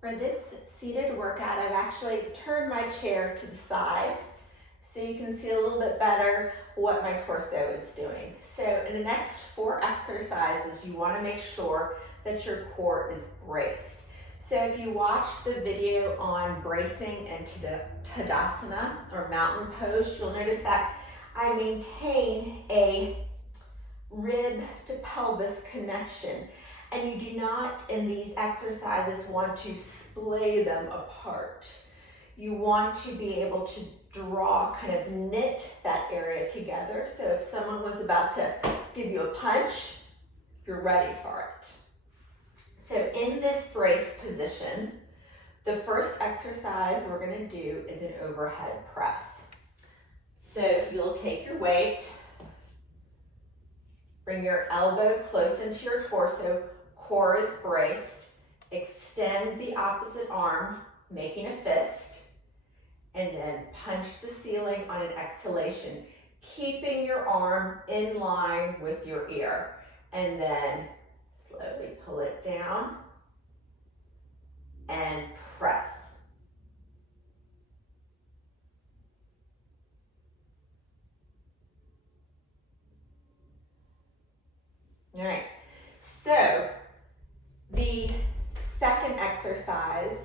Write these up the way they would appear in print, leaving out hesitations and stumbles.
For this seated workout, I've actually turned my chair to the side so you can see a little bit better what my torso is doing. So in the next 4 exercises, you want to make sure that your core is braced. So if you watch the video on bracing and Tadasana or mountain pose, you'll notice that I maintain a rib to pelvis connection. And you do not, in these exercises, want to splay them apart. You want to be able to draw, kind of knit that area together. So if someone was about to give you a punch, you're ready for it. So in this brace position, the first exercise we're going to do is an overhead press. So you'll take your weight, bring your elbow close into your torso, core is braced, extend the opposite arm, making a fist, and then punch the ceiling on an exhalation, keeping your arm in line with your ear, and then slowly pull it down and press. All right, so the second exercise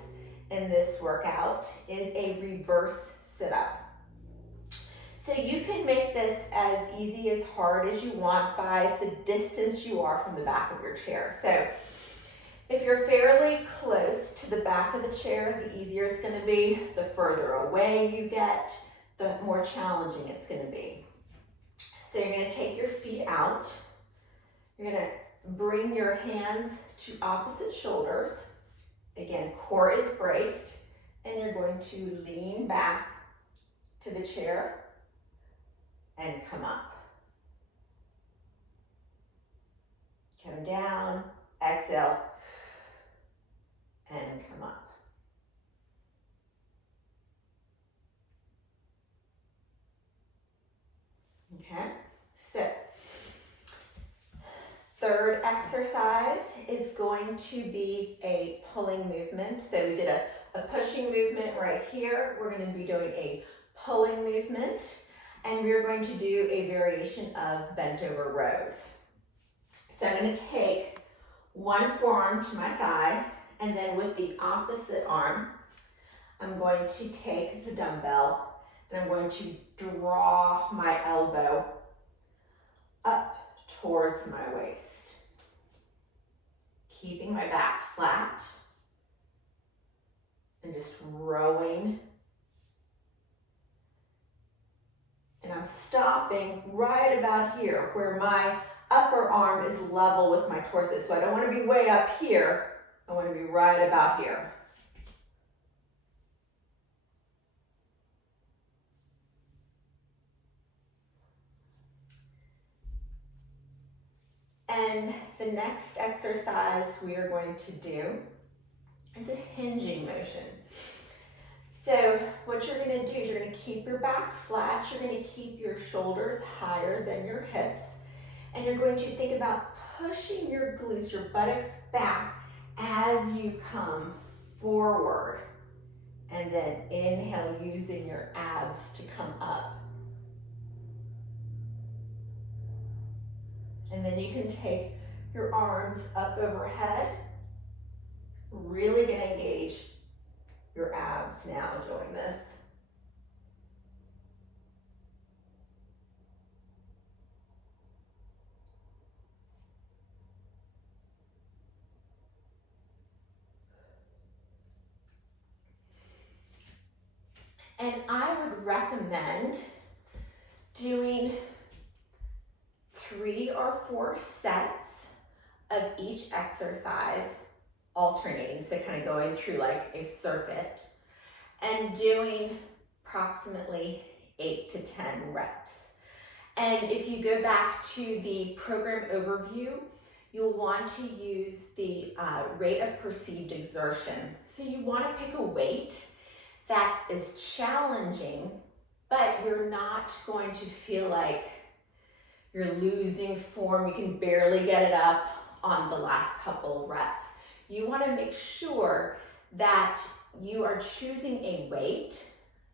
in this workout is a reverse sit-up. So you can make this as easy as hard as you want by the distance you are from the back of your chair. So if you're fairly close to the back of the chair, the easier it's going to be. The further away you get, the more challenging it's going to be. So you're going to take your feet out. You're going to bring your hands to opposite shoulders. Again, core is braced, and you're going to lean back to the chair and come up. Come down, exhale, and come up. Okay, so third exercise is going to be a pulling movement. So we did a pushing movement right here. We're going to be doing a pulling movement, and we're going to do a variation of bent over rows. So I'm going to take one forearm to my thigh, and then with the opposite arm, I'm going to take the dumbbell, and I'm going to draw my elbow up towards my waist, keeping my back flat and just rowing. And I'm stopping right about here where my upper arm is level with my torso. So I don't want to be way up here. I want to be right about here. And the next exercise we are going to do is a hinging motion. So what you're going to do is you're going to keep your back flat, you're going to keep your shoulders higher than your hips, and you're going to think about pushing your glutes, your buttocks back as you come forward. And then inhale, using your abs to come up. And then you can take your arms up overhead. Really going to engage your abs now doing this. And I would recommend doing 3 or 4 sets of each exercise, alternating, so kind of going through like a circuit, and doing approximately 8 to 10 reps. And if you go back to the program overview, you'll want to use the rate of perceived exertion. So you want to pick a weight that is challenging, but you're not going to feel like you're losing form. You can barely get it up on the last couple reps. You want to make sure that you are choosing a weight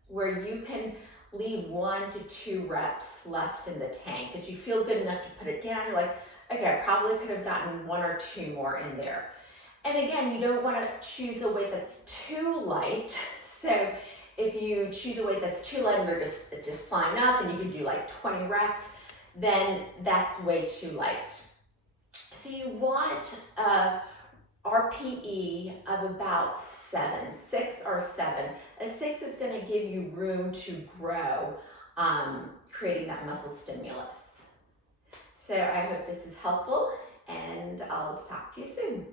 where you can leave 1 to 2 reps left in the tank, that you feel good enough to put it down. You're like, okay, I probably could have gotten 1 or 2 more in there. And again, you don't want to choose a weight that's too light. So if you choose a weight that's too light and it's just flying up and you can do like 20 reps, then that's way too light. So you want RPE of about 6 or 7. A 6 is going to give you room to grow, creating that muscle stimulus. So I hope this is helpful, and I'll talk to you soon.